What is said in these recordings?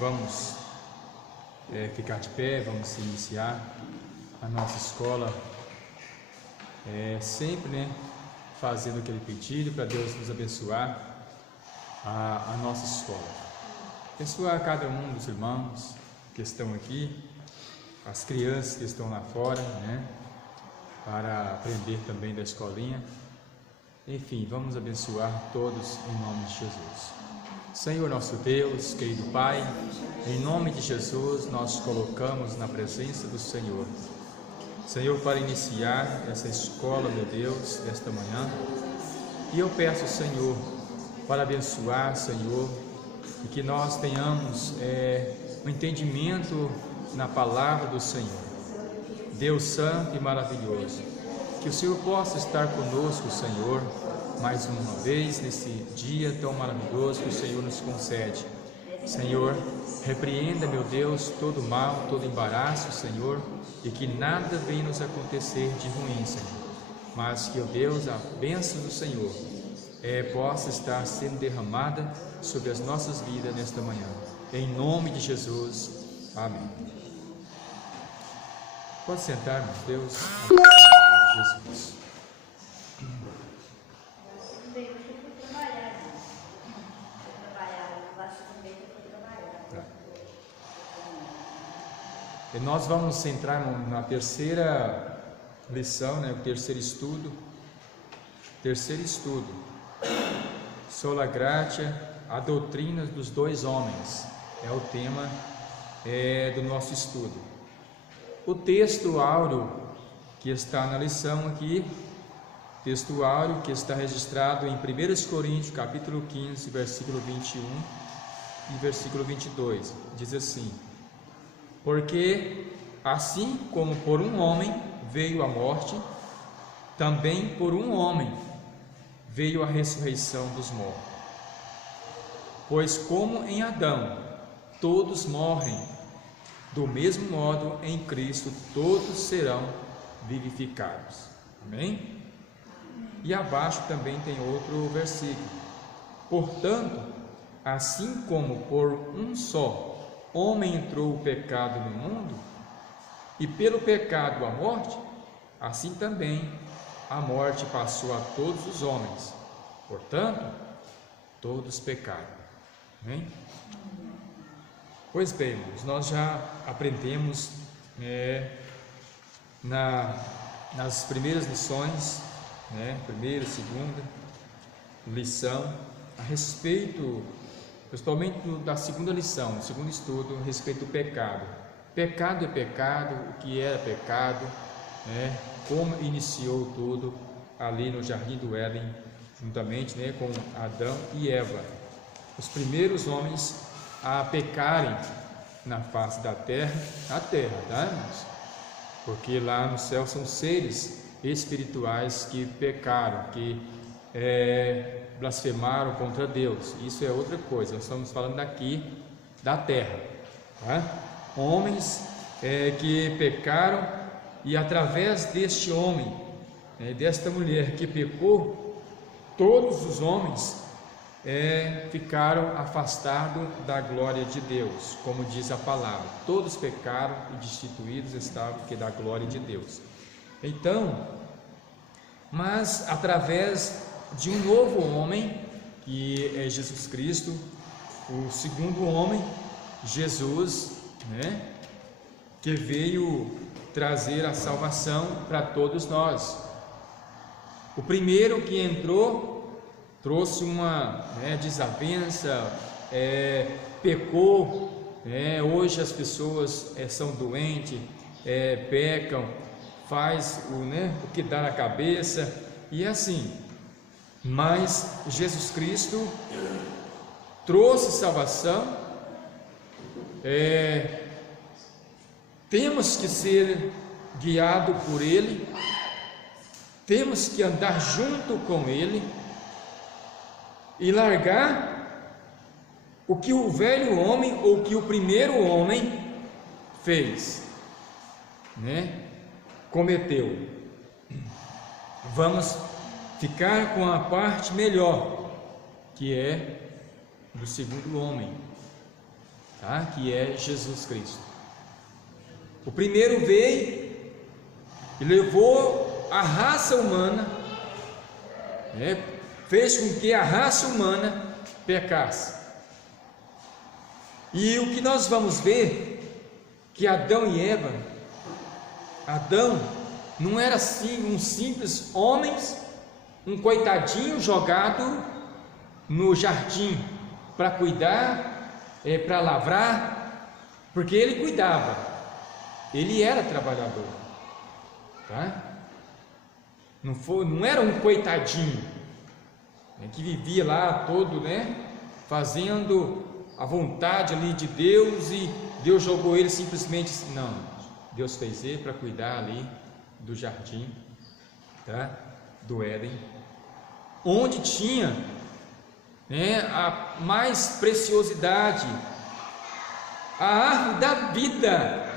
Vamos ficar de pé, vamos iniciar a nossa escola, sempre fazendo aquele pedido para Deus nos abençoar a nossa escola. Abençoar cada um dos irmãos que estão aqui, as crianças que estão lá fora, para aprender também da escolinha. Enfim, vamos abençoar todos em nome de Jesus. Senhor nosso Deus, querido Pai, em nome de Jesus nós colocamos na presença do Senhor. Senhor, para iniciar essa escola, meu Deus, desta manhã, e eu peço, Senhor, para abençoar, Senhor, e que nós tenhamos um entendimento na palavra do Senhor. Deus santo e maravilhoso, que o Senhor possa estar conosco, Senhor, mais uma vez nesse dia tão maravilhoso que o Senhor nos concede. Senhor, repreenda, meu Deus, todo mal, todo embaraço, Senhor, e que nada venha nos acontecer de ruim, Senhor, mas que, ó Deus, a bênção do Senhor possa estar sendo derramada sobre as nossas vidas nesta manhã. Em nome de Jesus, amém. Pode sentar, meu Deus, em nome de Jesus. E nós vamos entrar na terceira lição, o terceiro estudo. Sola Gratia, a doutrina dos dois homens, é o tema do nosso estudo. O texto áureo que está na lição aqui, texto áureo que está registrado em 1 Coríntios, capítulo 15, versículo 21 e versículo 22, diz assim: porque assim como por um homem veio a morte, também por um homem veio a ressurreição dos mortos. Pois como em Adão todos morrem, do mesmo modo em Cristo todos serão vivificados. Amém? E abaixo também tem outro versículo: portanto, assim como por um só homem entrou o pecado no mundo, e pelo pecado a morte, assim também a morte passou a todos os homens, portanto, todos pecaram. Amém? Pois bem, irmãos, nós já aprendemos nas primeiras lições, primeira, segunda lição, a respeito, principalmente da segunda lição, do segundo estudo, a respeito do pecado. Pecado é pecado, o que era pecado, como iniciou tudo ali no Jardim do Éden, juntamente com Adão e Eva, os primeiros homens a pecarem na face da terra, tá, irmãos? Porque lá no céu são seres espirituais que pecaram, que blasfemaram contra Deus. Isso é outra coisa, nós estamos falando aqui da terra, tá? Homens que pecaram, e através deste homem, desta mulher que pecou, todos os homens ficaram afastados da glória de Deus, como diz a palavra: todos pecaram e destituídos estavam da glória de Deus. Então, mas através de um novo homem, que é Jesus Cristo, o segundo homem, Jesus, que veio trazer a salvação para todos nós. O primeiro que entrou trouxe uma desavença, pecou, hoje as pessoas são doentes, pecam, faz o que dá na cabeça, e assim. Mas Jesus Cristo trouxe salvação. Temos que ser guiados por Ele, temos que andar junto com Ele e largar o que o velho homem, ou o que o primeiro homem fez, cometeu. Vamos ficar com a parte melhor, que é do segundo homem, tá? Que é Jesus Cristo. O primeiro veio e levou a raça humana, né? Fez com que a raça humana pecasse. E o que nós vamos ver, que Adão e Eva, Adão não era assim um simples homem, um coitadinho jogado no jardim para cuidar, para lavrar, porque ele cuidava, ele era trabalhador, tá? Não era um coitadinho, né, que vivia lá todo, né, fazendo a vontade ali de Deus e Deus jogou ele simplesmente, não, Deus fez ele para cuidar ali do jardim, tá? Do Éden, onde tinha, né, a mais preciosidade, a árvore da vida,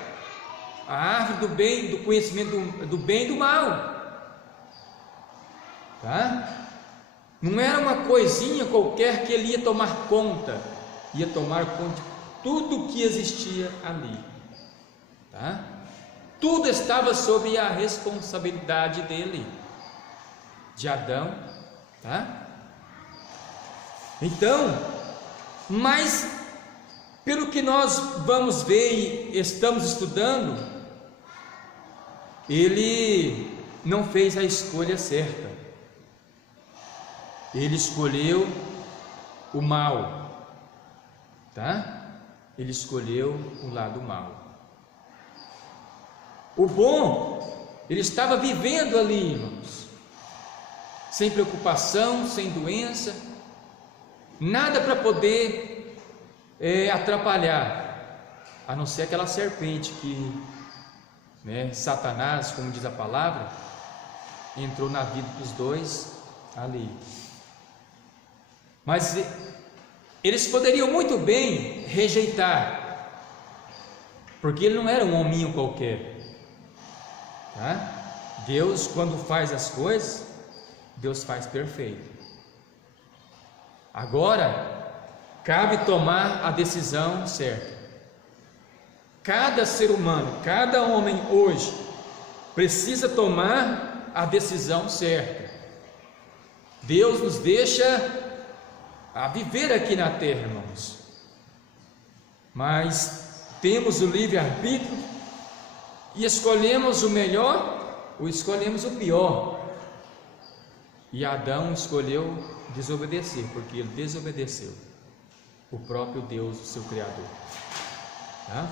a árvore do bem, do conhecimento do bem e do mal, tá? Não era uma coisinha qualquer que ele ia tomar conta de tudo que existia ali, tá? Tudo estava sob a responsabilidade dele, de Adão, tá? Então, mas pelo que nós vamos ver e estamos estudando, ele não fez a escolha certa. Ele escolheu o mal, tá? Ele escolheu o lado mal. O bom, ele estava vivendo ali, irmãos, sem preocupação, sem doença, nada para poder atrapalhar, a não ser aquela serpente que, né, Satanás, como diz a palavra, entrou na vida dos dois ali. Mas eles poderiam muito bem rejeitar, porque ele não era um hominho qualquer, tá? Deus, quando faz as coisas, Deus faz perfeito. Agora cabe tomar a decisão certa. Cada ser humano, cada homem hoje precisa tomar a decisão certa. Deus nos deixa a viver aqui na terra, irmãos, mas temos o livre-arbítrio e escolhemos o melhor ou escolhemos o pior. E Adão escolheu desobedecer, porque ele desobedeceu o próprio Deus, o seu Criador, tá?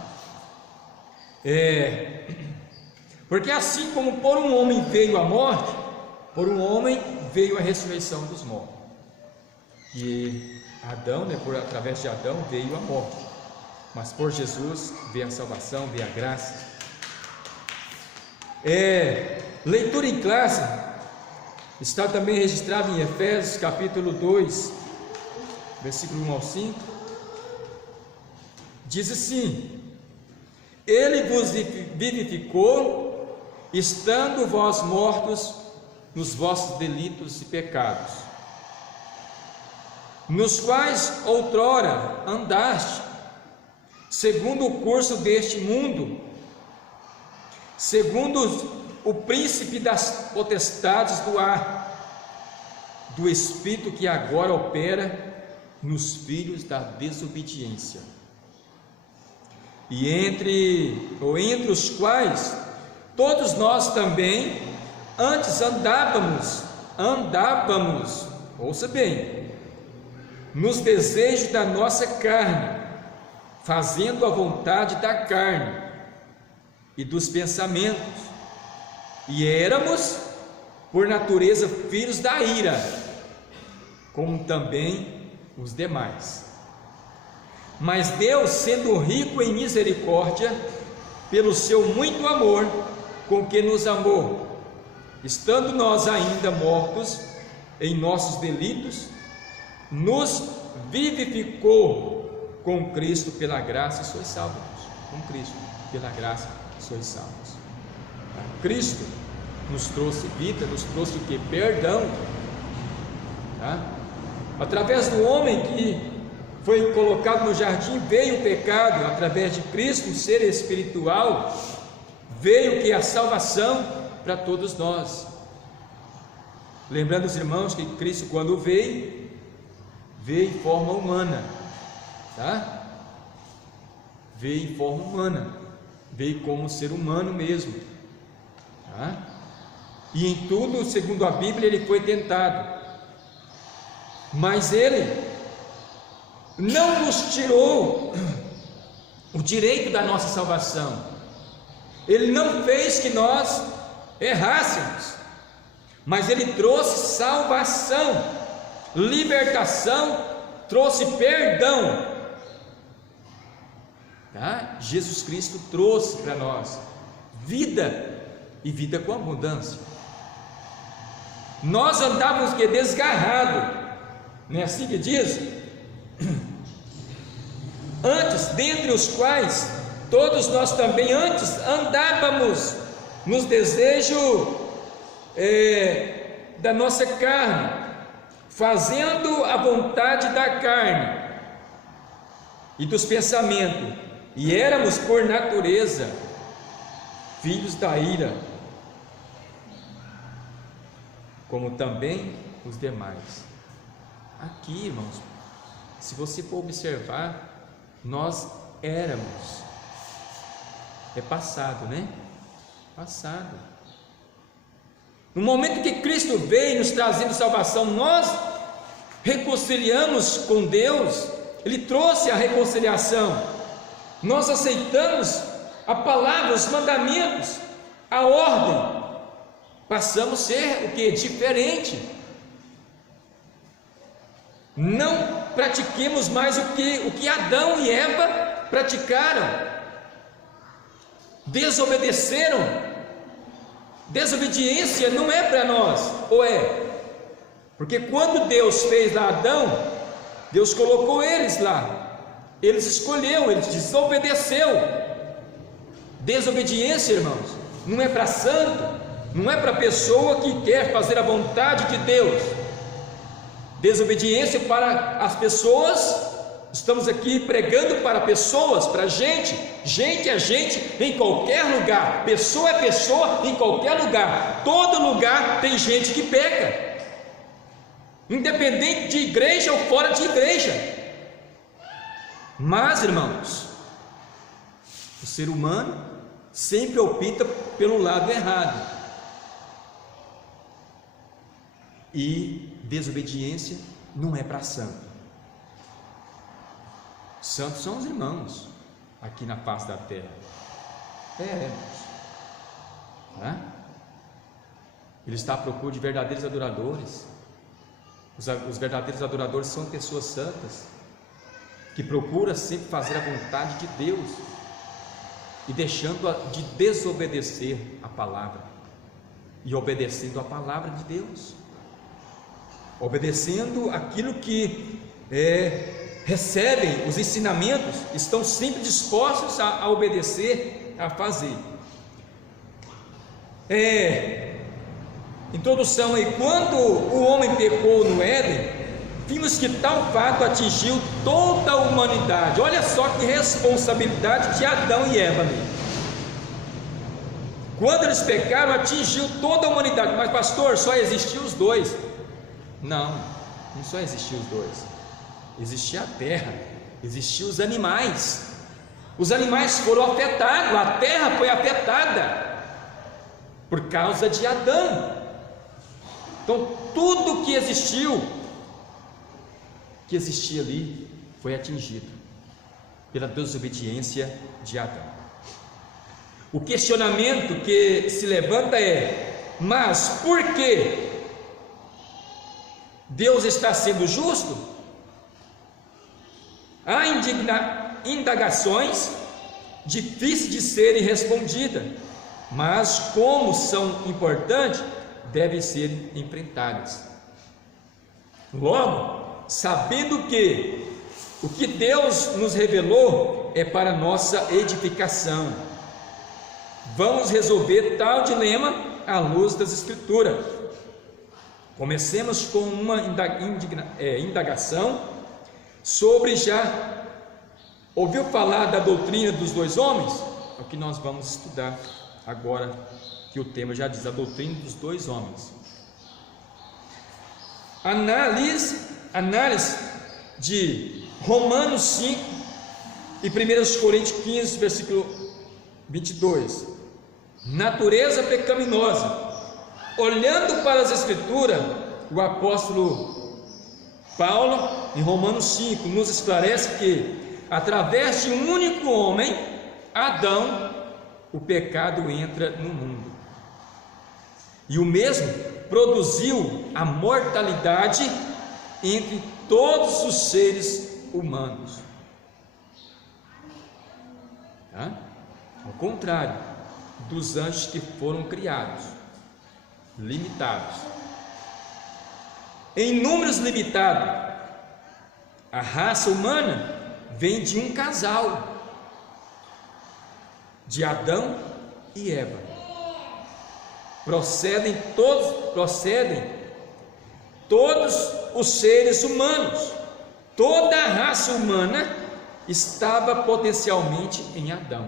Porque assim como por um homem veio a morte, por um homem veio a ressurreição dos mortos. E Adão, né, através de Adão veio a morte, mas por Jesus veio a salvação, veio a graça. Leitura em classe está também registrado em Efésios capítulo 2, versículo 1 ao 5. Diz assim: Ele vos vivificou, estando vós mortos nos vossos delitos e pecados, nos quais outrora andaste, segundo o curso deste mundo, segundo o príncipe das potestades do ar, do espírito que agora opera nos filhos da desobediência, e entre os quais todos nós também antes andávamos, ouça bem, nos desejos da nossa carne, fazendo a vontade da carne e dos pensamentos, e éramos por natureza filhos da ira, como também os demais. Mas Deus, sendo rico em misericórdia, pelo seu muito amor com que nos amou, estando nós ainda mortos em nossos delitos, nos vivificou com Cristo, pela graça sois salvos. Com Cristo, pela graça sois salvos. Cristo nos trouxe vida, nos trouxe o que? Perdão, tá? Através do homem que foi colocado no jardim, veio o pecado através de Cristo, um ser espiritual, veio que a salvação para todos nós. Lembrando os irmãos que Cristo, quando veio em forma humana, tá? Veio em forma humana, veio como ser humano mesmo, tá? E em tudo, segundo a Bíblia, ele foi tentado, mas ele não nos tirou o direito da nossa salvação. Ele não fez que nós errássemos, mas ele trouxe salvação, libertação, trouxe perdão, tá? Jesus Cristo trouxe para nós vida, e vida com abundância. Nós andávamos desgarrado, não é assim que diz? Antes, dentre os quais todos nós também antes andávamos nos desejos da nossa carne, fazendo a vontade da carne e dos pensamentos, e éramos por natureza filhos da ira, como também os demais. Aqui, irmãos, se você for observar, nós éramos, é passado, né? Passado. No momento que Cristo veio nos trazendo salvação, nós reconciliamos com Deus, Ele trouxe a reconciliação, nós aceitamos a palavra, os mandamentos, a ordem, passamos a ser o que? Diferente. Não pratiquemos mais o que Adão e Eva praticaram, desobedeceram. Desobediência não é para nós, ou é? Porque quando Deus fez lá Adão, Deus colocou eles lá, eles escolheu, eles desobedeceu. Desobediência, irmãos, não é para santo, não é para pessoa que quer fazer a vontade de Deus. Desobediência para as pessoas, estamos aqui pregando para pessoas, para gente é gente em qualquer lugar, pessoa é pessoa em qualquer lugar, todo lugar tem gente que peca, independente de igreja ou fora de igreja. Mas, irmãos, o ser humano sempre opta pelo lado errado, e desobediência não é para santo. Santos são os irmãos aqui na face da terra. Tá? Ele está à procura de verdadeiros adoradores. Os verdadeiros adoradores são pessoas santas, que procuram sempre fazer a vontade de Deus e deixando de desobedecer a palavra e obedecendo a palavra de Deus, obedecendo aquilo que recebem, os ensinamentos, estão sempre dispostos a obedecer, a fazer. Introdução aí: quando o homem pecou no Éden, vimos que tal fato atingiu toda a humanidade. Olha só que responsabilidade de Adão e Eva ali. Quando eles pecaram, atingiu toda a humanidade. Mas pastor, só existiam os dois? Não só existiam os dois, existia a terra, existiam os animais. Os animais foram afetados, a terra foi afetada por causa de Adão. Então tudo que existia ali, foi atingido pela desobediência de Adão. O questionamento que se levanta é: mas por que Deus está sendo justo? Há indagações difíceis de serem respondidas, mas como são importantes, devem ser enfrentadas. Logo, sabendo que o que Deus nos revelou é para nossa edificação, vamos resolver tal dilema à luz das Escrituras. Comecemos com uma indagação Sobre já ouviu falar da doutrina dos dois homens? É o que nós vamos estudar agora, que o tema já diz, a doutrina dos dois homens. Análise de Romanos 5 e 1 Coríntios 15, versículo 22. Natureza pecaminosa. Olhando para as Escrituras, o apóstolo Paulo, em Romanos 5, nos esclarece que, através de um único homem, Adão, o pecado entra no mundo. E o mesmo produziu a mortalidade entre todos os seres humanos. Tá? Ao contrário dos anjos que foram criados, limitados. Em números limitados, a raça humana vem de um casal, de Adão e Eva. Procedem todos os seres humanos. Toda a raça humana estava potencialmente em Adão.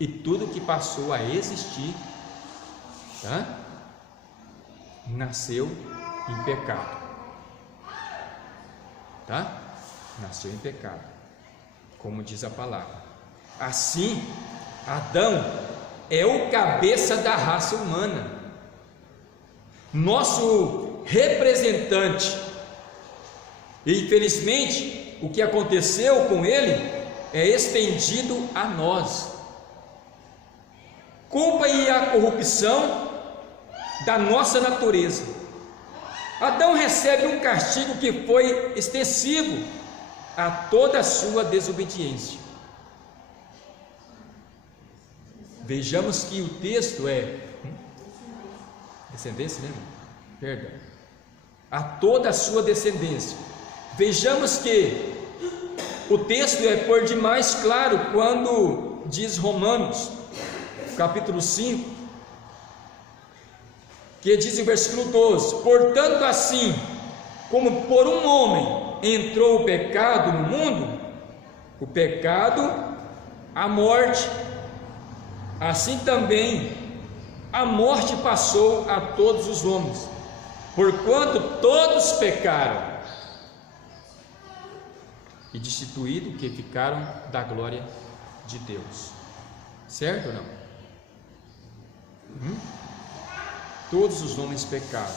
E tudo que passou a existir, tá? Nasceu em pecado, tá? Nasceu em pecado, como diz a palavra. Assim, Adão é o cabeça da raça humana, nosso representante. E infelizmente, o que aconteceu com ele é estendido a nós. Culpa e a corrupção da nossa natureza. Adão recebe um castigo que foi extensivo a toda a sua desobediência. Vejamos que o texto é descendência, né? Perdão. A toda a sua descendência. Vejamos que o texto é por demais claro quando diz Romanos, capítulo 5, que diz em versículo 12: portanto, assim como por um homem entrou o pecado no mundo, o pecado, a morte, assim também a morte passou a todos os homens, porquanto todos pecaram e destituídos que ficaram da glória de Deus. Certo ou não? Todos os homens pecaram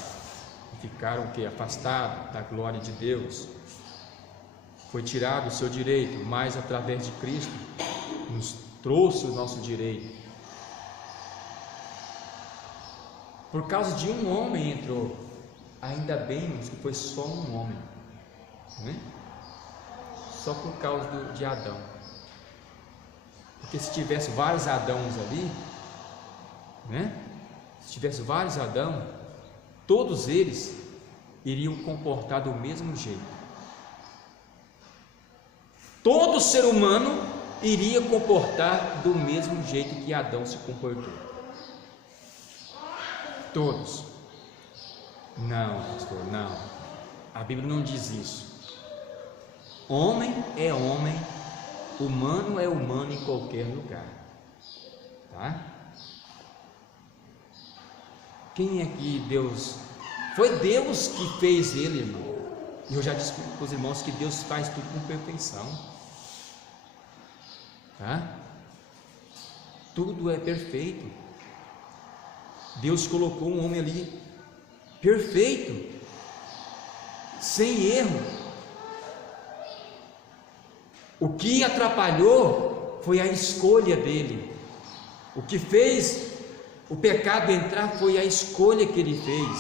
e ficaram afastados da glória de Deus. Foi tirado o seu direito, mas através de Cristo nos trouxe o nosso direito. Por causa de um homem entrou. Ainda bem que foi só um homem, né? Só por causa de Adão. Porque se tivesse vários Adãos ali, né? Se tivesse vários Adão, todos eles iriam comportar do mesmo jeito. Todo ser humano iria comportar do mesmo jeito que Adão se comportou. Todos. Não, pastor, não. A Bíblia não diz isso. Homem é homem, humano é humano em qualquer lugar. Tá? Quem é que Deus? Foi Deus que fez ele, irmão. E eu já disse para os irmãos que Deus faz tudo com perfeição. Tá? Tudo é perfeito. Deus colocou um homem ali perfeito, sem erro. O que atrapalhou foi a escolha dele. O que fez o pecado entrar foi a escolha que ele fez.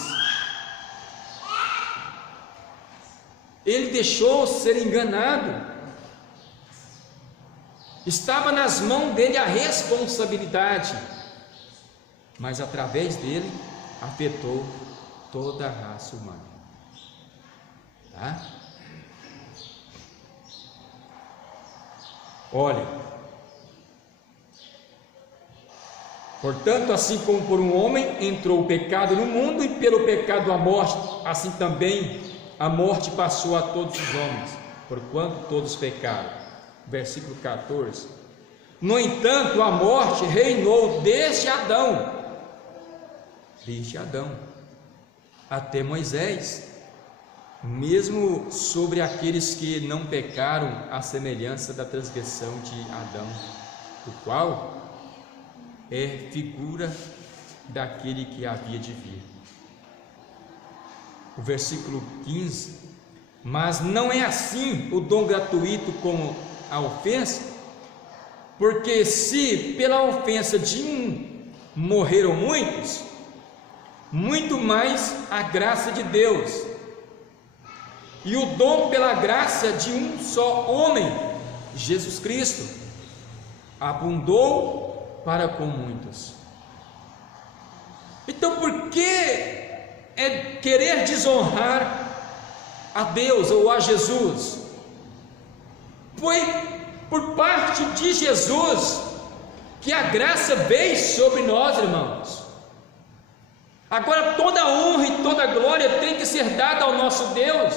Ele deixou ser enganado. Estava nas mãos dele a responsabilidade, mas através dele afetou toda a raça humana. Tá? Olha, portanto, assim como por um homem entrou o pecado no mundo, e pelo pecado a morte, assim também a morte passou a todos os homens, porquanto todos pecaram. Versículo 14. No entanto, a morte reinou desde Adão até Moisés, mesmo sobre aqueles que não pecaram, à semelhança da transgressão de Adão, o qual é figura daquele que havia de vir. O versículo 15: mas não é assim o dom gratuito como a ofensa, porque se pela ofensa de um morreram muitos, muito mais a graça de Deus e o dom pela graça de um só homem, Jesus Cristo, abundou para com muitos. Então, por que é querer desonrar a Deus ou a Jesus? Foi por parte de Jesus que a graça veio sobre nós, irmãos. Agora toda honra e toda glória tem que ser dada ao nosso Deus,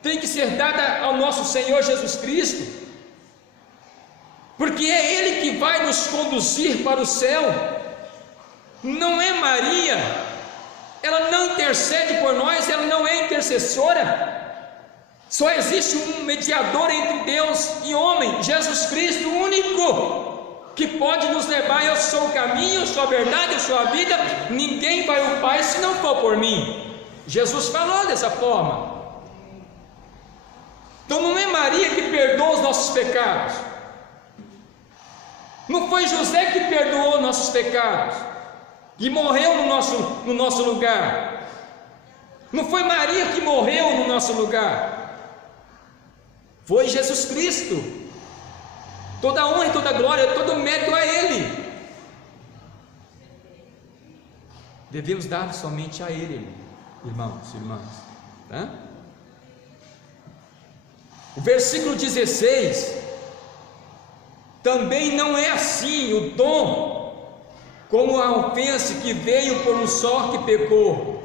tem que ser dada ao nosso Senhor Jesus Cristo, porque é Ele que vai nos conduzir para o céu. Não é Maria, ela não intercede por nós, ela não é intercessora. Só existe um mediador entre Deus e homem, Jesus Cristo, o único que pode nos levar. Eu sou o caminho, eu sou a verdade, eu sou a vida, ninguém vai ao Pai se não for por mim. Jesus falou dessa forma. Então não é Maria que perdoa os nossos pecados, não foi José que perdoou nossos pecados e morreu no nosso lugar, não foi Maria que morreu no nosso lugar, foi Jesus Cristo. Toda honra e toda glória, todo mérito a Ele. Devemos dar somente a Ele, irmãos e irmãs, tá? O versículo 16: também não é assim o dom como a ofensa, que veio por um só que pecou,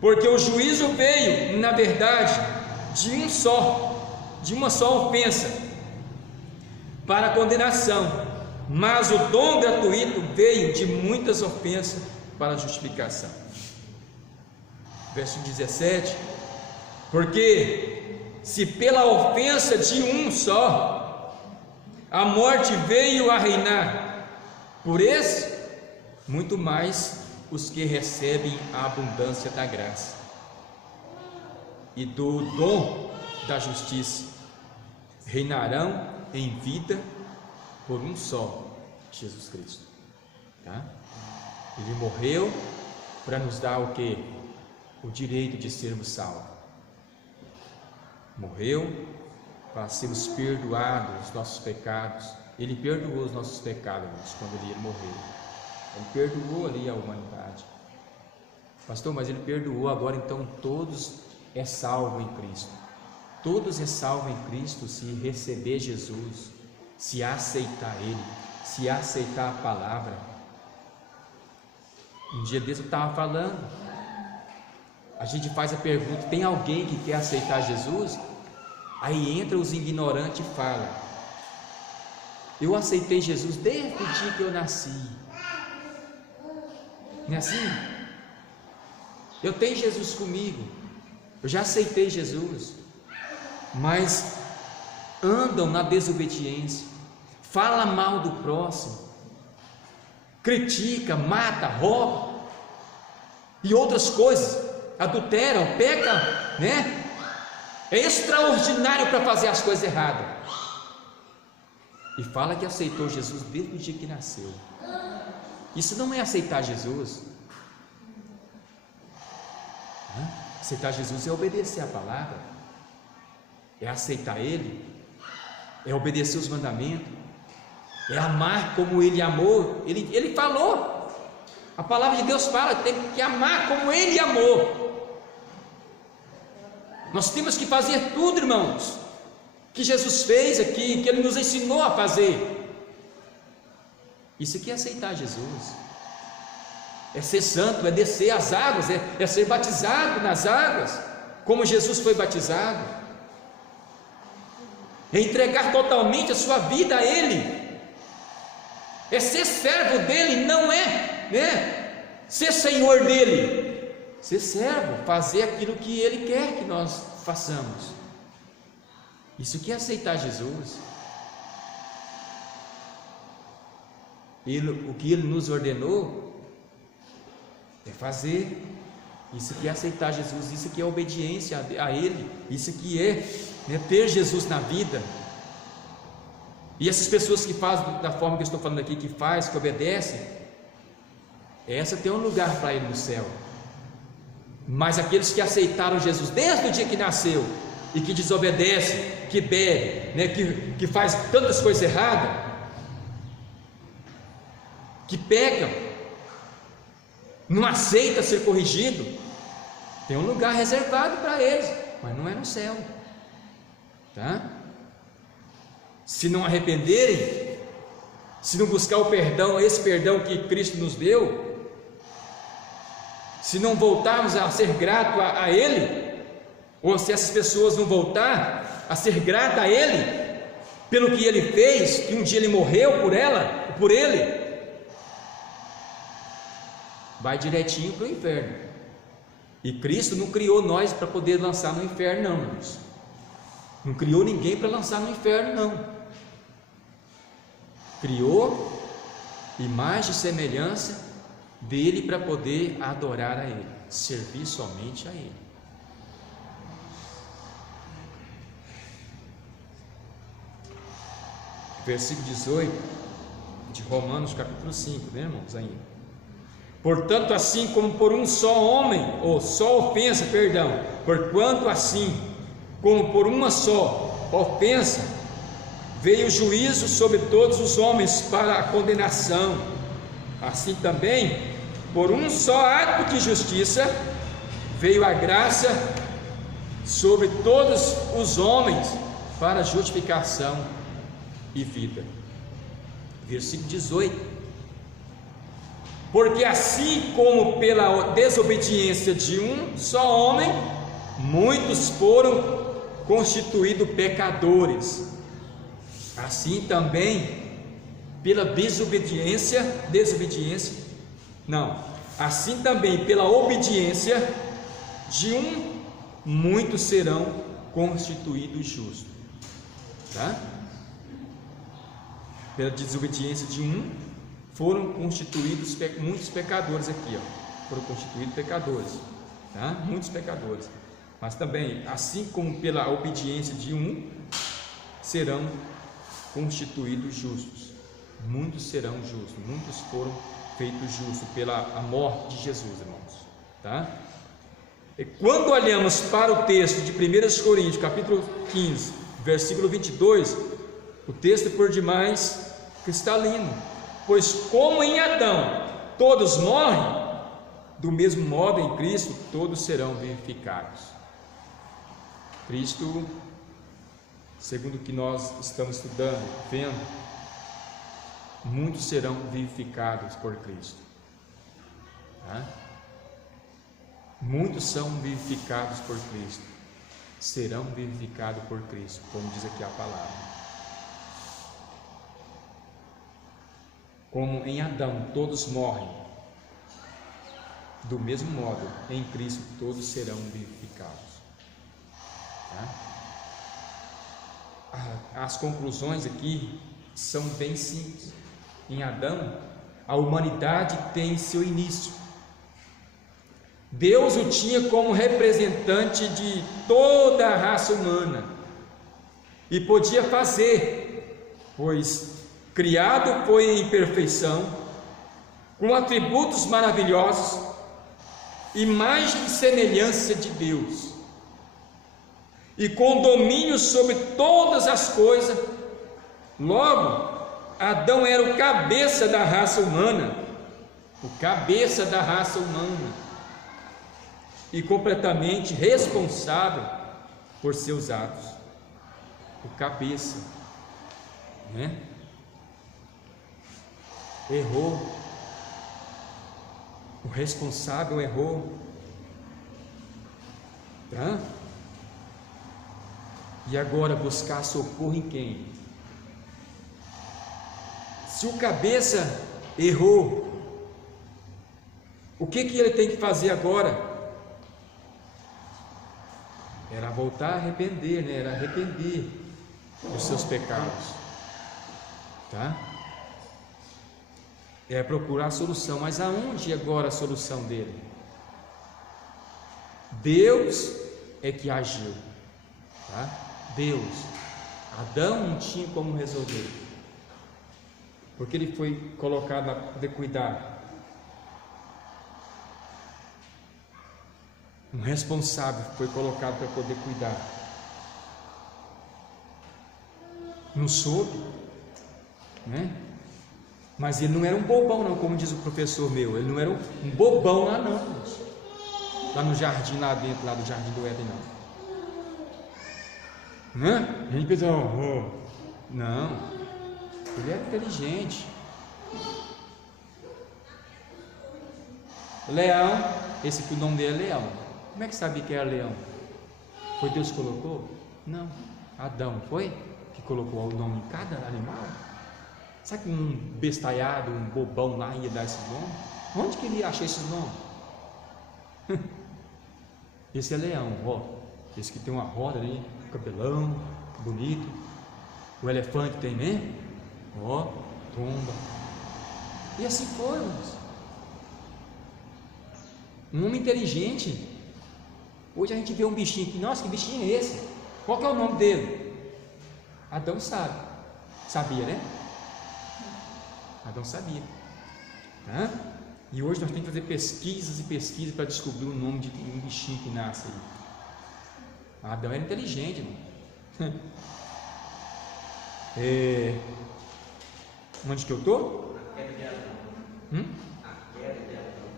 porque o juízo veio, na verdade, de uma só ofensa para a condenação, mas o dom gratuito veio de muitas ofensas para a justificação. Verso 17: porque se pela ofensa de um só a morte veio a reinar, por esse muito mais os que recebem a abundância da graça e do dom da justiça reinarão em vida por um só, Jesus Cristo, tá? Ele morreu para nos dar o que? O direito de sermos salvos. Morreu para sermos perdoados os nossos pecados. Ele perdoou os nossos pecados, irmãos, quando ele morreu. Ele perdoou ali a humanidade. Pastor, mas ele perdoou, agora então todos é salvo em Cristo. Todos é salvo em Cristo se receber Jesus, se aceitar Ele, se aceitar a palavra. Um dia desse eu estava falando, a gente faz a pergunta: tem alguém que quer aceitar Jesus? Aí entra os ignorantes e fala: eu aceitei Jesus desde o dia que eu nasci. Não é assim? Eu tenho Jesus comigo, eu já aceitei Jesus, mas andam na desobediência, fala mal do próximo, critica, mata, rouba e outras coisas, adulteram, pecam, né? É extraordinário para fazer as coisas erradas, e fala que aceitou Jesus desde o dia que nasceu. Isso não é aceitar Jesus. Aceitar Jesus é obedecer a palavra, é aceitar Ele, é obedecer os mandamentos, é amar como Ele amou. Ele falou, a palavra de Deus fala, tem que amar como Ele amou. Nós temos que fazer tudo, irmãos, que Jesus fez aqui, que Ele nos ensinou a fazer. Isso aqui é aceitar Jesus, é ser santo, é descer as águas, é ser batizado nas águas, como Jesus foi batizado. é entregar totalmente a sua vida a Ele, é ser servo dEle, não é ser senhor dEle, ser servo, fazer aquilo que Ele quer que nós façamos. Isso que é aceitar Jesus. O que Ele nos ordenou é fazer. Isso que é aceitar Jesus, isso que é obediência a Ele, isso que é ter Jesus na vida. E essas pessoas que fazem da forma que eu estou falando aqui, que faz, que obedece, essa tem um lugar para ele no céu. Mas aqueles que aceitaram Jesus desde o dia que nasceu e que desobedecem, que bebe, que faz tantas coisas erradas, que pecam, não aceita ser corrigido, tem um lugar reservado para eles, mas não é no céu, tá? Se não arrependerem, se não buscar o perdão, esse perdão que Cristo nos deu, se não voltarmos a ser grato a Ele, ou se essas pessoas não voltar a ser grata a Ele, pelo que Ele fez, que um dia Ele morreu por ela, por Ele, vai direitinho para o inferno. E Cristo não criou nós para poder lançar no inferno, não, irmãos. Não criou ninguém para lançar no inferno, não. Criou imagem e semelhança dele para poder adorar a Ele, servir somente a Ele. Versículo 18 de Romanos capítulo 5, né, irmãos, ainda. Portanto, assim como por um só homem, ou só ofensa, porquanto assim como por uma só ofensa veio o juízo sobre todos os homens para a condenação, assim também por um só ato de justiça veio a graça sobre todos os homens para justificação e vida. Versículo 18. Porque assim como pela desobediência de um só homem, muitos foram constituídos pecadores, assim também pela assim também pela obediência de um, muitos serão constituídos justos, tá? Pela desobediência de um, foram constituídos muitos pecadores aqui, foram constituídos pecadores, tá? Muitos pecadores, mas também, assim como pela obediência de um, serão constituídos justos, muitos serão justos, muitos foram feitos justos pela morte de Jesus, irmãos, tá? E quando olhamos para o texto de 1 Coríntios, capítulo 15, versículo 22, o texto por demais cristalino. Pois como em Adão todos morrem, do mesmo modo em Cristo todos serão vivificados. Cristo, segundo o que nós estamos estudando, vendo, muitos serão vivificados por Cristo, tá? Muitos são vivificados por Cristo, serão vivificados por Cristo, como diz aqui a palavra. Como em Adão todos morrem, do mesmo modo em Cristo todos serão vivificados, tá? As conclusões aqui são bem simples. Em Adão, a humanidade tem seu início. Deus o tinha como representante de toda a raça humana e podia fazer, pois criado foi em perfeição, com atributos maravilhosos, imagem e semelhança de Deus, e com domínio sobre todas as coisas. Logo, Adão era o cabeça da raça humana, e completamente responsável por seus atos. O cabeça, né? Errou, o responsável errou, tá? E agora buscar socorro em quem? Se o cabeça errou, o que ele tem que fazer agora? Era voltar a arrepender, né? Era arrepender dos seus pecados, tá? É procurar a solução. Mas aonde agora a solução dele? Deus é que agiu, tá? Deus. Adão não tinha como resolver, porque ele foi colocado a poder cuidar. Um responsável foi colocado para poder cuidar. Não soube, né? Mas ele não era um bobão não, como diz o professor meu. Ele não era um bobão lá não, lá no jardim, lá dentro, lá do jardim do Éden não. Né? A gente pensa, não, ele era inteligente. Leão, esse que o nome dele é Leão. Como é que sabia que era leão? Foi Deus que colocou? Não, Adão foi que colocou o nome em cada animal. Sabe que um bestalhado, um bobão lá ia dar esse nome? Onde que ele ia achar esses nomes? Esse é leão, ó. Esse que tem uma roda ali, cabelão, bonito. O elefante tem, né? Ó, tomba. E assim foi, irmãos. Um homem inteligente. Hoje a gente vê um bichinho aqui, nossa, que bichinho é esse? Qual que é o nome dele? Adão sabe. Sabia, né? Adão sabia. Tá? E hoje nós temos que fazer pesquisas e pesquisas para descobrir o nome de um bichinho que nasce aí. Adão era inteligente, não? Onde que eu estou? A queda de Adão. A queda de Adão.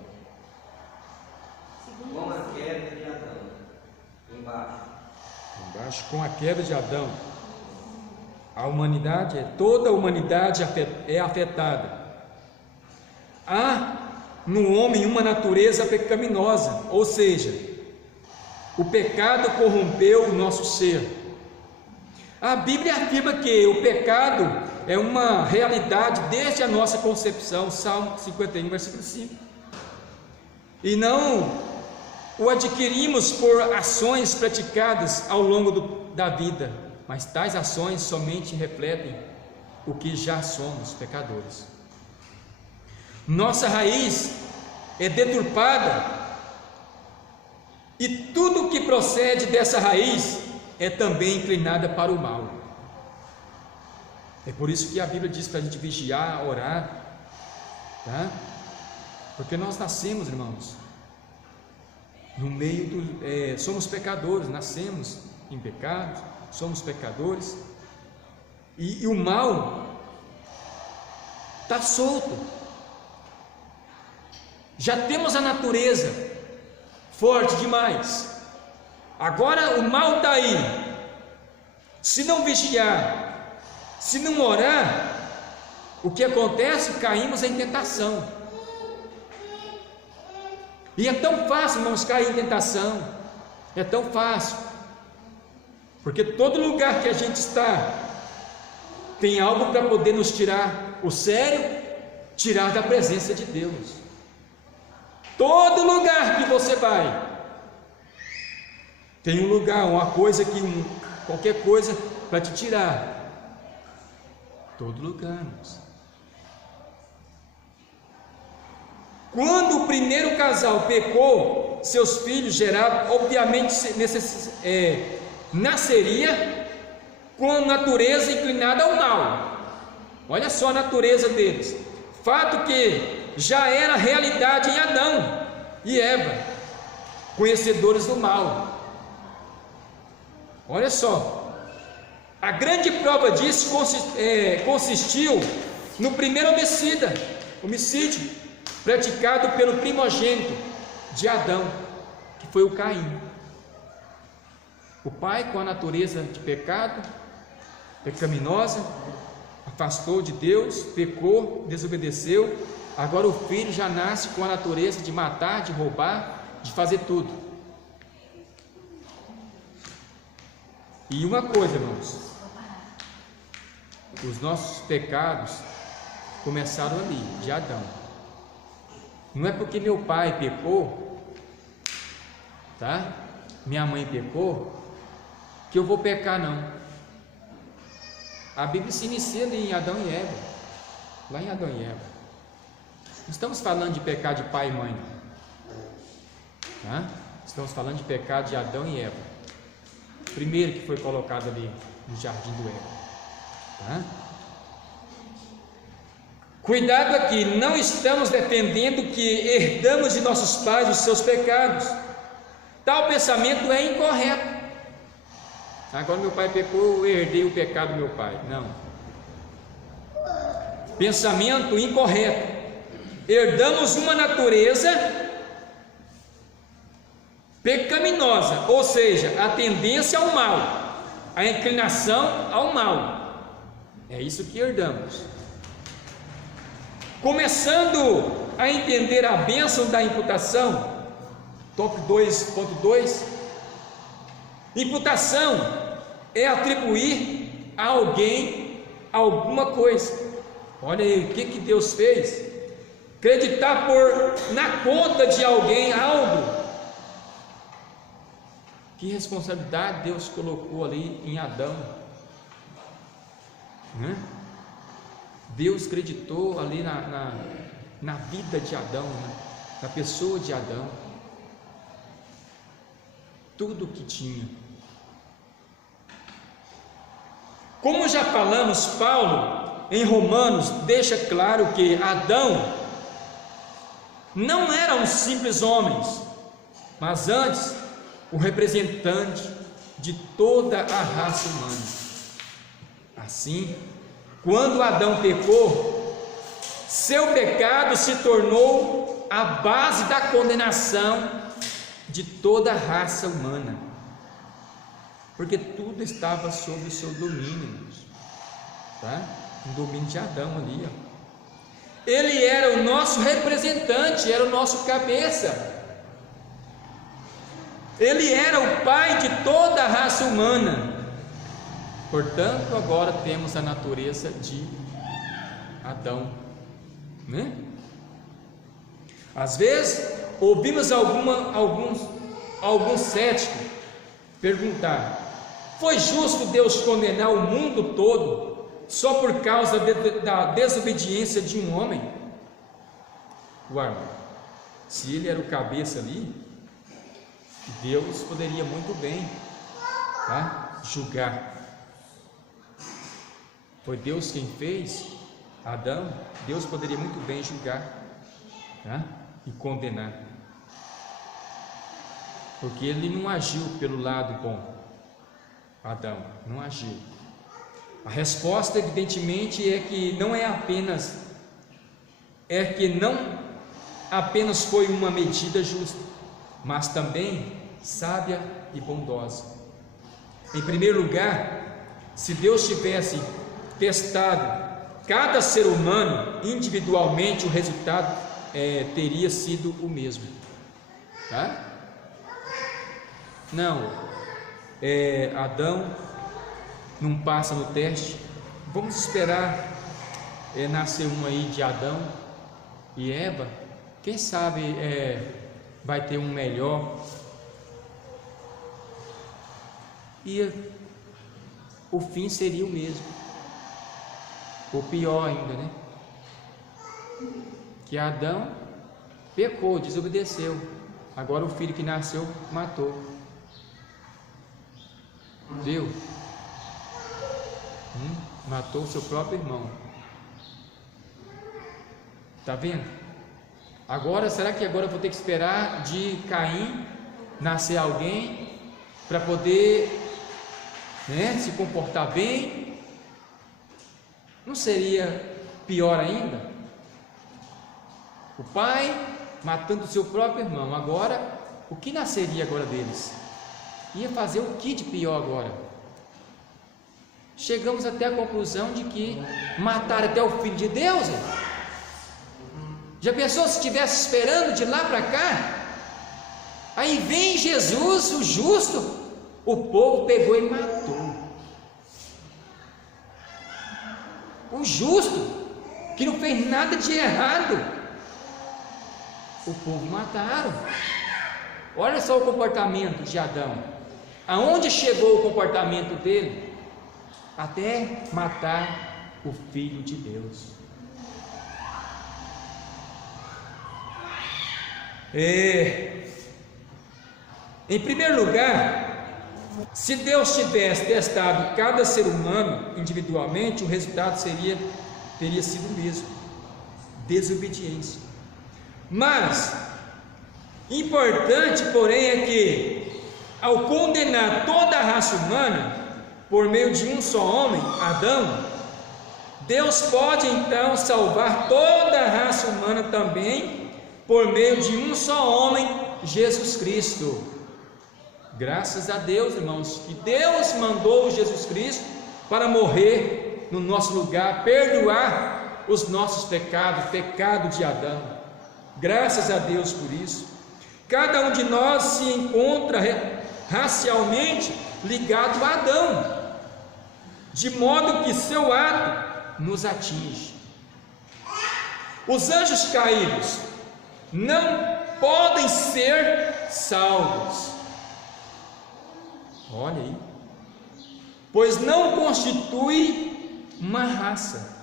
Com a queda de Adão. Embaixo, com a queda de Adão, a humanidade, toda a humanidade é afetada. Há no homem uma natureza pecaminosa, ou seja, o pecado corrompeu o nosso ser. A Bíblia afirma que o pecado é uma realidade desde a nossa concepção, Salmo 51, versículo 5. E não o adquirimos por ações praticadas ao longo da vida, mas tais ações somente refletem o que já somos, pecadores. Nossa raiz é deturpada e tudo que procede dessa raiz é também inclinada para o mal. É por isso que a Bíblia diz para a gente vigiar, orar, tá? Porque nós nascemos, irmãos, no meio do, somos pecadores, nascemos em pecado, somos pecadores, e o mal está solto. Já temos a natureza forte demais, agora o mal está aí. Se não vigiar, se não orar, o que acontece? Caímos em tentação. E é tão fácil, irmãos, cair em tentação. É tão fácil, porque todo lugar que a gente está tem algo para poder nos tirar o sério, tirar da presença de Deus. Todo lugar que você vai tem um lugar, uma coisa que qualquer coisa para te tirar. Todo lugar, irmãos. Quando o primeiro casal pecou, seus filhos gerados, obviamente nasceria com a natureza inclinada ao mal. Olha só a natureza deles. Fato que já era realidade em Adão e Eva, conhecedores do mal. Olha só, a grande prova disso consistiu no primeiro homicídio praticado pelo primogênito de Adão, que foi o Caim. O pai, com a natureza de pecado, pecaminosa, afastou de Deus, pecou, desobedeceu. Agora o filho já nasce com a natureza de matar, de roubar, de fazer tudo. E uma coisa, irmãos, os nossos pecados começaram ali, de Adão. Não é porque meu pai pecou, tá? Minha mãe pecou, que eu vou pecar, não. A Bíblia se inicia ali em Adão e Eva, lá em Adão e Eva. Não estamos falando de pecado de pai e mãe, tá? Estamos falando de pecado de Adão e Eva, primeiro que foi colocado ali no jardim do Éden, tá? Cuidado aqui, não estamos defendendo que herdamos de nossos pais os seus pecados. Tal pensamento é incorreto. Agora meu pai pecou, eu herdei o pecado do meu pai. Não. Pensamento incorreto. Herdamos uma natureza pecaminosa, ou seja, a tendência ao mal, a inclinação ao mal. É isso que herdamos. Começando a entender a bênção da imputação, tópico 2.2, imputação é atribuir a alguém alguma coisa. Olha aí, o que Deus fez? Acreditar na conta de alguém algo. Que responsabilidade Deus colocou ali em Adão, né? Deus acreditou ali na vida de Adão, né? Na pessoa de Adão, tudo o que tinha. Como já falamos, Paulo em Romanos deixa claro que Adão não era um simples homem, mas antes o representante de toda a raça humana. Assim, quando Adão pecou, seu pecado se tornou a base da condenação de toda a raça humana, porque tudo estava sob o seu domínio, tá? O domínio de Adão ali, ó. Ele era o nosso representante, era o nosso cabeça. Ele era o pai de toda a raça humana. Portanto, agora temos a natureza de Adão, né? Às vezes ouvimos alguns céticos perguntar: foi justo Deus condenar o mundo todo só por causa da desobediência de um homem? Uau, se ele era o cabeça ali, Deus poderia muito bem, tá, julgar. Foi Deus quem fez Adão, Deus poderia muito bem julgar, tá, e condenar, porque ele não agiu pelo lado bom. Adão não agiu. A resposta, evidentemente, é que não apenas foi uma medida justa, mas também sábia e bondosa. Em primeiro lugar, se Deus tivesse testado cada ser humano individualmente, o resultado teria sido o mesmo, tá? Não, Adão não passa no teste. Vamos esperar nascer um aí de Adão e Eva, quem sabe vai ter um melhor, e o fim seria o mesmo, ou pior ainda, né? Que Adão pecou, desobedeceu, agora o filho que nasceu matou, viu? Matou o seu próprio irmão. Tá vendo? Agora, será que agora eu vou ter que esperar de Caim nascer alguém para poder, né, se comportar bem? Não seria pior ainda? O pai matando o seu próprio irmão. Agora, o que nasceria agora deles? Ia fazer o que de pior agora? Chegamos até a conclusão de que mataram até o Filho de Deus. Já pensou se estivesse esperando de lá para cá? Aí vem Jesus, o justo, o povo pegou e matou. O justo, que não fez nada de errado, o povo mataram. Olha só o comportamento de Adão. Aonde chegou o comportamento dele? Até matar o Filho de Deus. Em primeiro lugar, se Deus tivesse testado cada ser humano individualmente, o resultado teria sido o mesmo: desobediência. Mas importante, porém, é que ao condenar toda a raça humana por meio de um só homem, Adão, Deus pode então salvar toda a raça humana também por meio de um só homem, Jesus Cristo. Graças a Deus, irmãos, que Deus mandou Jesus Cristo para morrer no nosso lugar, perdoar os nossos pecados, pecado de Adão. Graças a Deus por isso. Cada um de nós se encontra racialmente ligado a Adão, de modo que seu ato nos atinge. Os anjos caídos não podem ser salvos. Olha aí. Pois não constitui uma raça.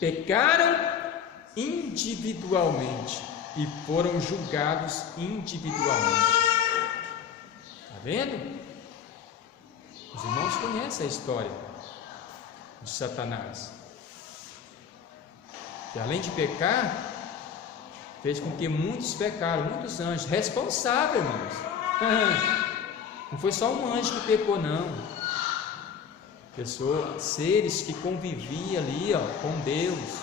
Pecaram individualmente e foram julgados individualmente. Está vendo? Os irmãos conhecem a história de Satanás, que além de pecar, fez com que muitos pecaram, muitos anjos, responsáveis, irmãos. Não foi só um anjo que pecou, não. Pessoas, seres que conviviam ali, com Deus,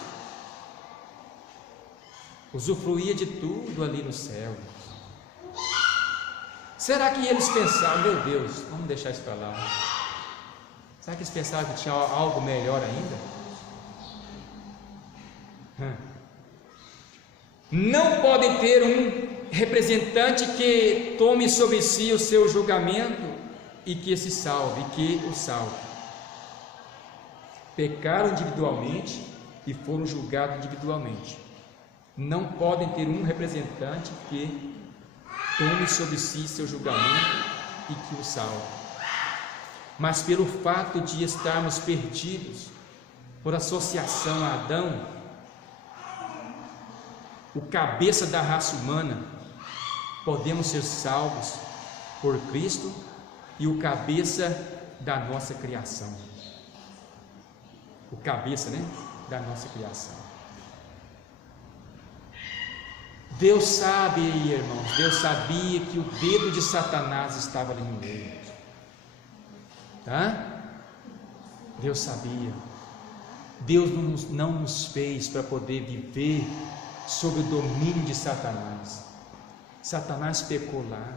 usufruía de tudo ali no céu. Será que eles pensaram, meu Deus, vamos deixar isso para lá? Será que eles pensaram que tinha algo melhor ainda? Não pode ter um representante que tome sobre si o seu julgamento e que se salve, e que o salve. Pecaram individualmente e foram julgados individualmente. Não podem ter um representante que tome sobre si seu julgamento e que o salve. Mas pelo fato de estarmos perdidos por associação a Adão, o cabeça da raça humana, podemos ser salvos por Cristo e o cabeça da nossa criação. O cabeça, da nossa criação. Deus sabe, irmãos, Deus sabia que o dedo de Satanás estava ali no meio. Deus sabia. Deus não nos fez para poder viver sob o domínio de Satanás. Satanás pecou lá,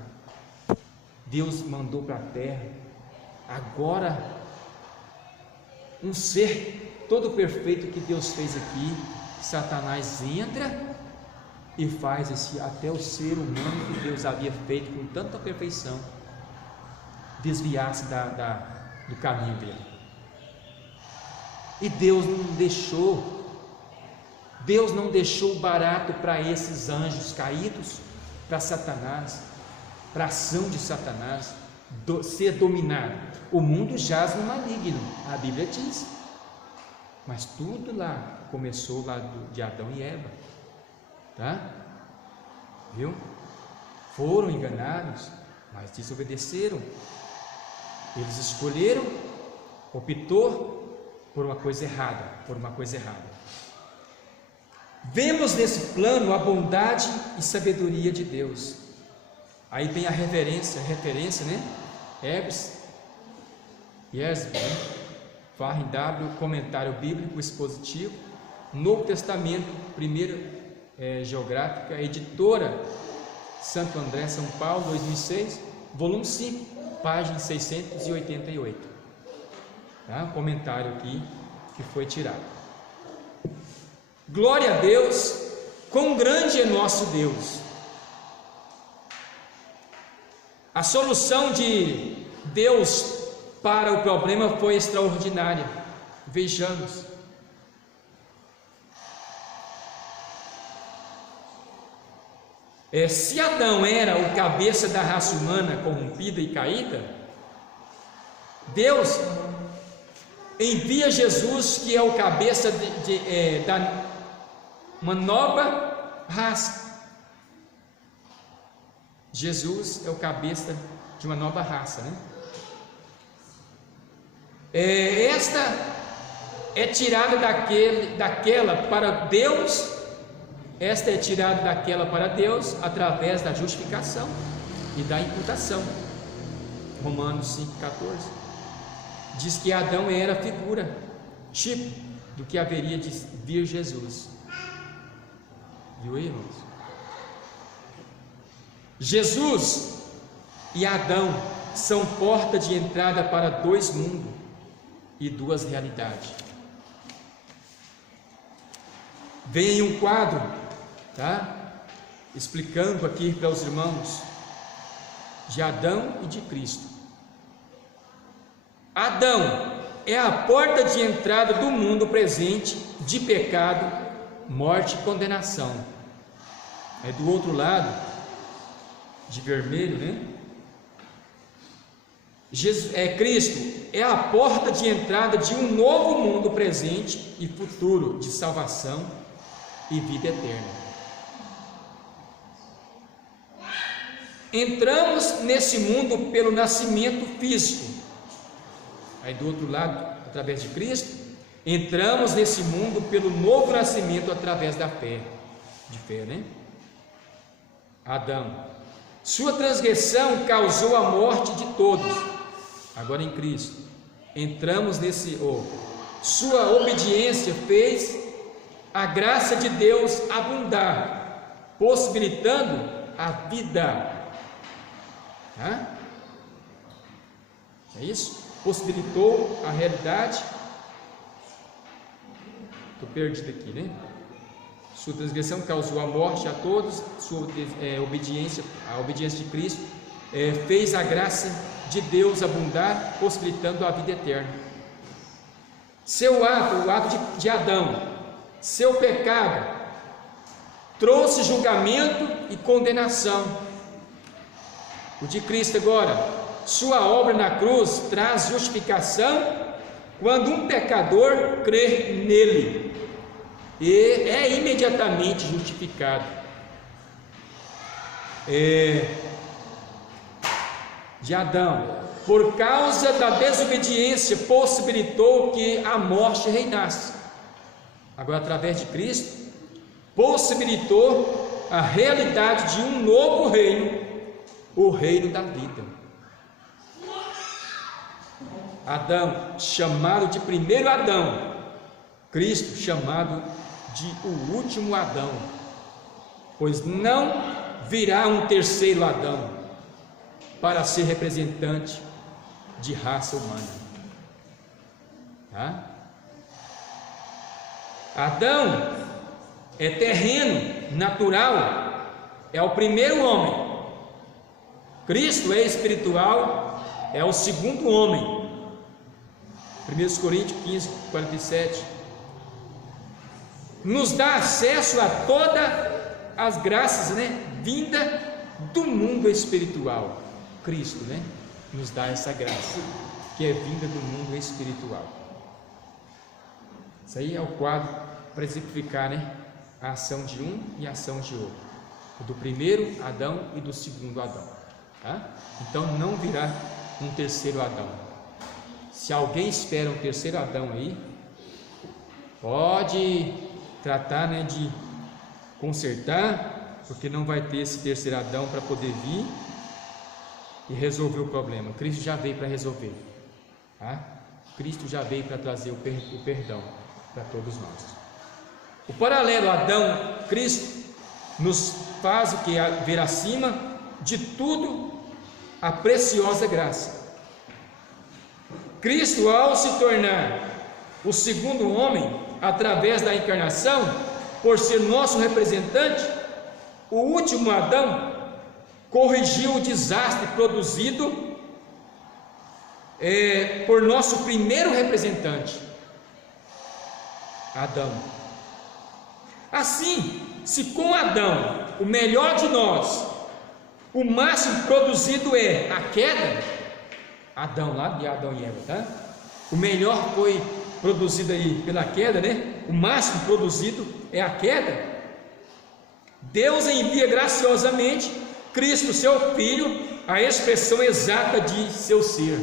Deus mandou para a terra. Agora, um ser todo perfeito que Deus fez aqui, Satanás entra e faz até o ser humano que Deus havia feito com tanta perfeição desviar-se do caminho dele. E Deus não deixou barato para esses anjos caídos, para Satanás, para a ação de Satanás ser dominado. O mundo jaz no maligno, a Bíblia diz, mas tudo lá começou lá de Adão e Eva, viu? Foram enganados, mas desobedeceram. Eles escolheram, optou por uma coisa errada, Vemos nesse plano a bondade e sabedoria de Deus. Aí vem a referência, Yersby, Farren W, comentário bíblico expositivo, Novo Testamento, primeira geográfica, editora Santo André, São Paulo, 2006, volume 5, página 688. Comentário aqui que foi tirado. Glória a Deus, quão grande é nosso Deus! A solução de Deus para o problema foi extraordinária. Vejamos. Se Adão era o cabeça da raça humana corrompida e caída, Deus envia Jesus, que é o cabeça da uma nova raça. Jesus é o cabeça de uma nova raça, né? Esta é tirada daquela para Deus. Esta é tirada daquela para Deus através da justificação e da imputação. Romanos 5,14 diz que Adão era figura, tipo do que haveria de vir Jesus. Viu aí, irmãos? Jesus e Adão são porta de entrada para dois mundos e duas realidades. Vem um quadro, tá? Explicando aqui para os irmãos de Adão e de Cristo. Adão é a porta de entrada do mundo presente de pecado, morte e condenação. É do outro lado, de vermelho, né? Cristo é a porta de entrada de um novo mundo presente e futuro de salvação e vida eterna. Entramos nesse mundo pelo nascimento físico. Aí do outro lado, através de Cristo, entramos nesse mundo pelo novo nascimento através da fé. De fé, né? Adão, sua transgressão causou a morte de todos. Agora em Cristo, entramos nesse sua obediência fez a graça de Deus abundar, possibilitando a vida. É isso? Possibilitou a realidade. Estou perdido aqui, né? Sua transgressão causou a morte a todos. Sua obediência, a obediência de Cristo, fez a graça de Deus abundar, possibilitando a vida eterna. Seu ato, o ato de Adão, seu pecado, trouxe julgamento e condenação. O de Cristo agora, sua obra na cruz traz justificação quando um pecador crê nele e é imediatamente justificado. De Adão, por causa da desobediência, possibilitou que a morte reinasse. Agora, através de Cristo, possibilitou a realidade de um novo reino, o reino da vida. Adão, chamado de primeiro Adão, Cristo, chamado de o último Adão, pois não virá um terceiro Adão para ser representante de raça humana. Adão é terreno, natural, é o primeiro homem. Cristo é espiritual, é o segundo homem. 1 Coríntios 15, 47 nos dá acesso a todas as graças, vinda do mundo espiritual. Cristo, nos dá essa graça, que é vinda do mundo espiritual. Isso aí é o quadro para exemplificar, a ação de um e a ação de outro, do primeiro Adão e do segundo Adão, Então não virá um terceiro Adão. Se alguém espera um terceiro Adão aí, pode tratar, de consertar, porque não vai ter esse terceiro Adão para poder vir e resolver o problema. Cristo já veio para resolver, Cristo já veio para trazer o perdão para todos nós. O paralelo Adão-Cristo nos faz o que? Ver acima de tudo a preciosa graça. Cristo, ao se tornar o segundo homem, através da encarnação, por ser nosso representante, o último Adão, corrigiu o desastre produzido por nosso primeiro representante, Adão. Assim, se com Adão, o melhor de nós, o máximo produzido é a queda, Adão lá de Adão e Eva, tá? O melhor foi produzido aí pela queda, né? O máximo produzido é a queda. Deus envia graciosamente Cristo, seu Filho, a expressão exata de seu ser.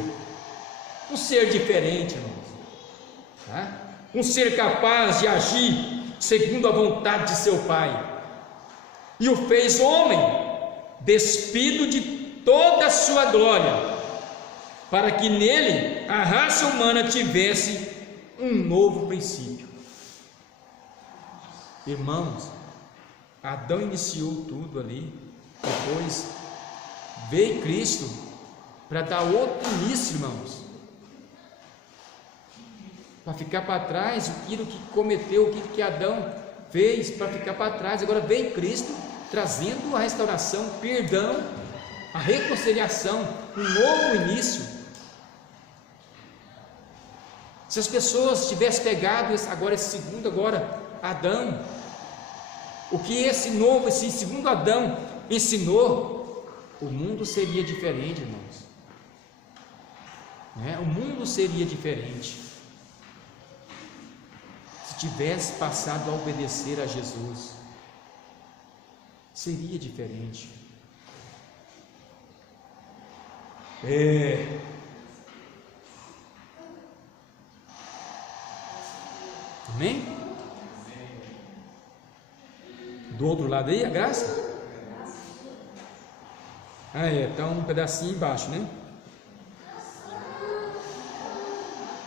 Um ser diferente, irmãos, tá? Um ser capaz de agir segundo a vontade de seu Pai. E o fez homem, despido de toda a sua glória, para que nele a raça humana tivesse um novo princípio. Irmãos, Adão iniciou tudo ali, depois veio Cristo para dar outro início, irmãos, para ficar para trás aquilo que cometeu, aquilo que Adão fez, para ficar para trás. Agora veio Cristo trazendo a restauração, o perdão, a reconciliação, um novo início. Se as pessoas tivessem pegado esse segundo Adão, o que esse segundo Adão ensinou, o mundo seria diferente, irmãos, né? O mundo seria diferente se tivesse passado a obedecer a Jesus. Seria diferente. Amém? Do outro lado aí, a graça? Tá um pedacinho embaixo, né?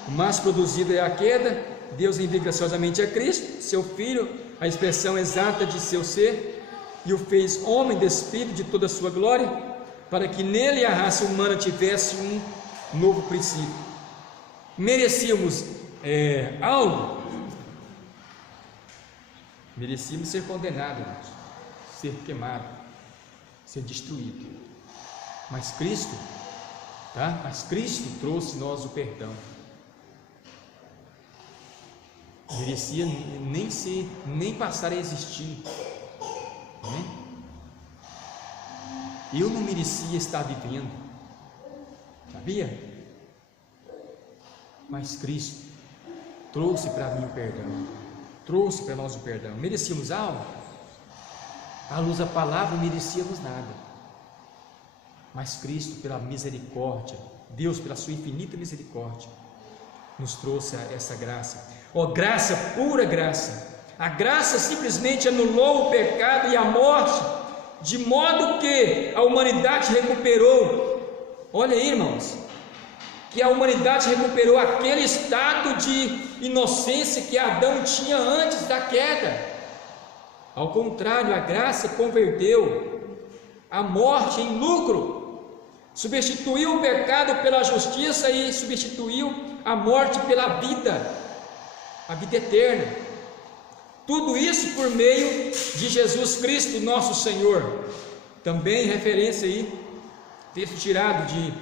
O mais produzido é a queda. Deus envia graciosamente a Cristo, seu Filho, a expressão exata de seu ser, e o fez homem despido de toda a sua glória, para que nele a raça humana tivesse um novo princípio. Merecíamos algo? Merecíamos ser condenados, ser queimado, ser destruído. Mas Cristo, tá? Mas Cristo trouxe nós o perdão. Merecia nem passar a existir, né? Eu não merecia estar vivendo, sabia? Mas Cristo trouxe para mim o perdão, trouxe para nós o perdão. Merecíamos algo? À luz da palavra, não merecíamos nada, mas Cristo, pela misericórdia, Deus, pela sua infinita misericórdia, nos trouxe essa graça. Graça, pura graça. A graça simplesmente anulou o pecado e a morte, de modo que a humanidade recuperou. Olha aí, irmãos, que a humanidade recuperou aquele estado de inocência que Adão tinha antes da queda. Ao contrário, a graça converteu a morte em lucro, substituiu o pecado pela justiça e substituiu a morte pela vida, a vida eterna. Tudo isso por meio de Jesus Cristo, nosso Senhor. Também referência aí, texto tirado de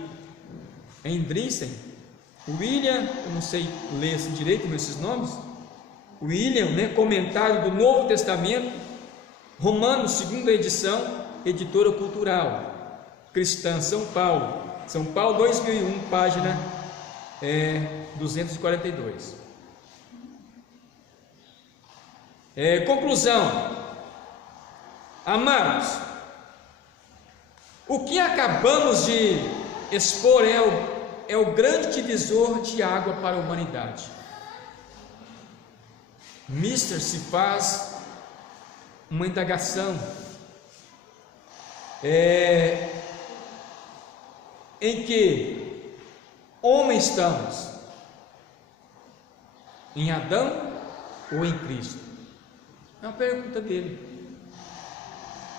Hendrickson, William, eu não sei ler assim direito esses nomes, William, né, comentário do Novo Testamento, Romanos, segunda edição, editora cultural, cristã, São Paulo, 2001, página 242. Conclusão. Amados, o que acabamos de expor é o grande divisor de água para a humanidade. Mister se faz uma indagação em que homem estamos? Em Adão ou em Cristo? É uma pergunta dele.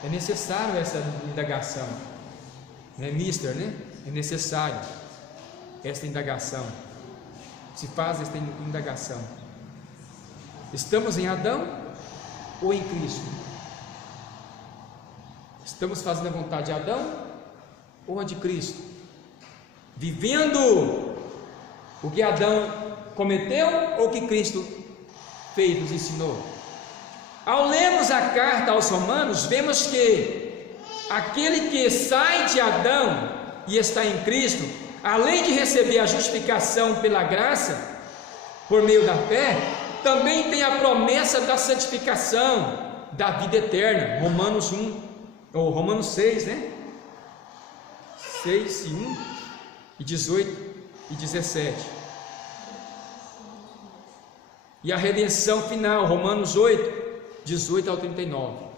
É necessário essa indagação, né, mister, né? É necessário essa indagação. Se faz esta indagação. Estamos em Adão ou em Cristo? Estamos fazendo a vontade de Adão ou a de Cristo? Vivendo o que Adão cometeu ou o que Cristo fez, nos ensinou? Ao lermos a carta aos Romanos, vemos que aquele que sai de Adão e está em Cristo, além de receber a justificação pela graça, por meio da fé, também tem a promessa da santificação, da vida eterna. Romanos 1, ou Romanos 6, né? 6 e 1, e 18 e 17. E a redenção final, Romanos 8, 18 ao 39.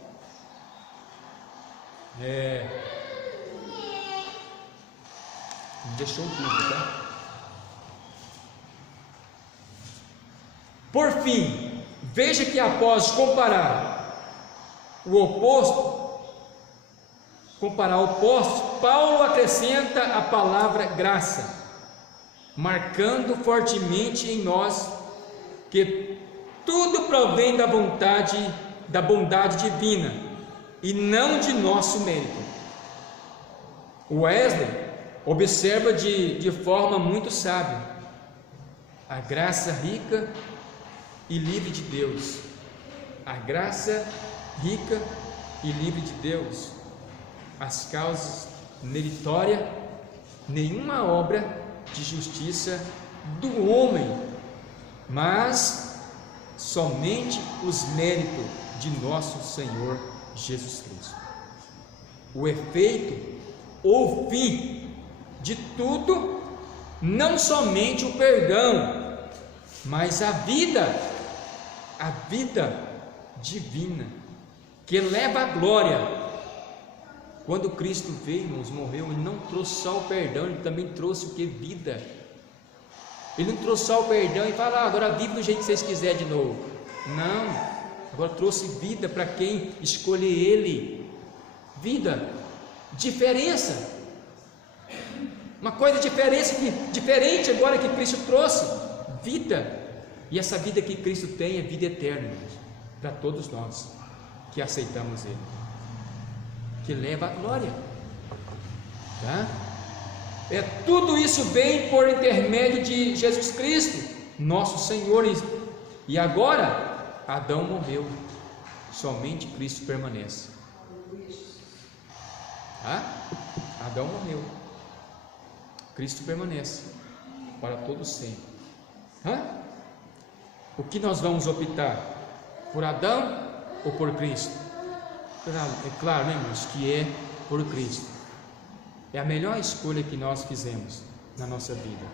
Deixou tudo, tá? Por fim, veja que após comparar o oposto, Paulo acrescenta a palavra graça, marcando fortemente em nós que tudo provém da bondade divina e não de nosso mérito. Wesley observa de forma muito sábia a graça rica e livre de Deus. A graça rica e livre de Deus. As causas meritórias, nenhuma obra de justiça do homem, mas somente os méritos de nosso Senhor Jesus Cristo. O efeito ou fim de tudo, não somente o perdão, mas a vida divina, que leva à glória. Quando Cristo veio, irmãos, morreu, Ele não trouxe só o perdão, Ele também trouxe o que? Vida. Ele não trouxe só o perdão e fala, agora vive do jeito que vocês quiserem de novo. Não, agora trouxe vida para quem escolher Ele. Vida, diferença, uma coisa diferente agora que Cristo trouxe, vida. E essa vida que Cristo tem é vida eterna, irmãos, para todos nós que aceitamos Ele, que leva à glória, tá? Tudo isso vem por intermédio de Jesus Cristo, nosso Senhor. E agora, Adão morreu, somente Cristo permanece, tá? Adão morreu, Cristo permanece para todo sempre. O que nós vamos optar? Por Adão ou por Cristo? É claro, né, irmãos, que é por Cristo. É a melhor escolha que nós fizemos na nossa vida.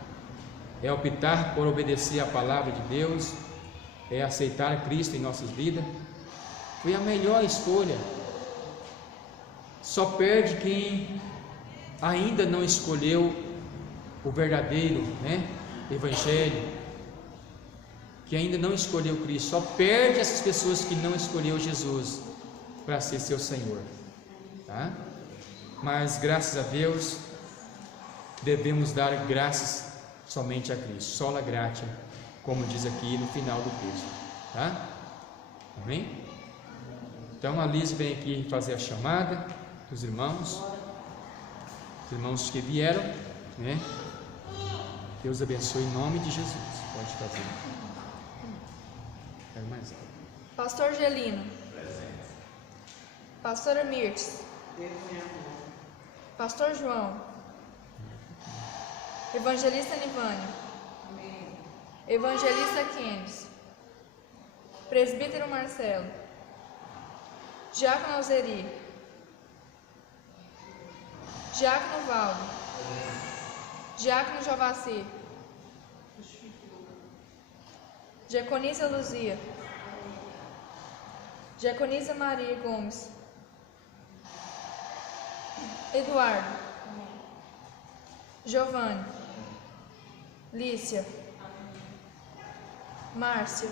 É optar por obedecer a palavra de Deus, é aceitar Cristo em nossas vidas. Foi a melhor escolha. Só perde quem ainda não escolheu o verdadeiro, né, Evangelho, que ainda não escolheu Cristo. Só perde essas pessoas que não escolheu Jesus para ser seu Senhor, tá? Mas graças a Deus devemos dar graças somente a Cristo, sola gratia, como diz aqui no final do texto, tá? Amém? Então a Liz vem aqui fazer a chamada dos irmãos, os irmãos que vieram, né? Deus abençoe em nome de Jesus. Pode fazer. Quero mais algo. Pastor Gelino. Pastora Mirtes. Pastor João. Evangelista Nivânia. Evangelista Kenes. Presbítero Marcelo. Diácono Alzeri. Diácono Valdo. Diácono Jovacir. Diaconisa Luzia. Diaconisa Maria Gomes. Eduardo. Giovanni. Lícia. Márcia.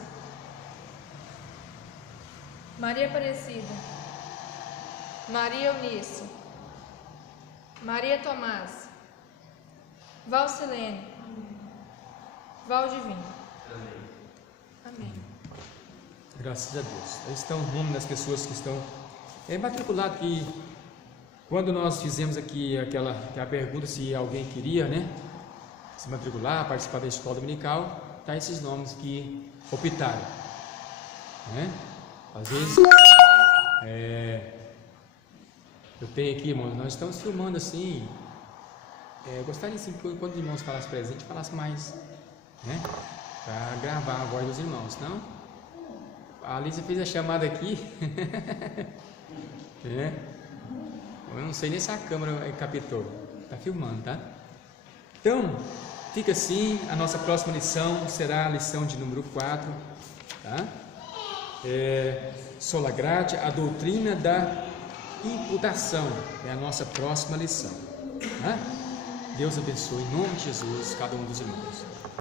Maria Aparecida. Maria Eunice. Maria Tomás. Valcilene. Valdivino. Amém. Graças a Deus. Aí estão o nome das pessoas que estão matriculadas aqui Quando nós fizemos aqui aquela pergunta se alguém queria, né, se matricular, participar da escola dominical, tá esses nomes que optaram, né? Às vezes, eu tenho aqui, irmãos, nós estamos filmando assim. Eu gostaria assim, que quando os irmãos falassem presente, falasse mais, né? Para gravar a voz dos irmãos, não? A Alice fez a chamada aqui. Eu não sei nem se a câmera captou. Está filmando, tá? Então, fica assim. A nossa próxima lição será a lição de número 4, tá? Sola Gratia, a doutrina da imputação. É a nossa próxima lição, tá? Deus abençoe em nome de Jesus cada um dos irmãos.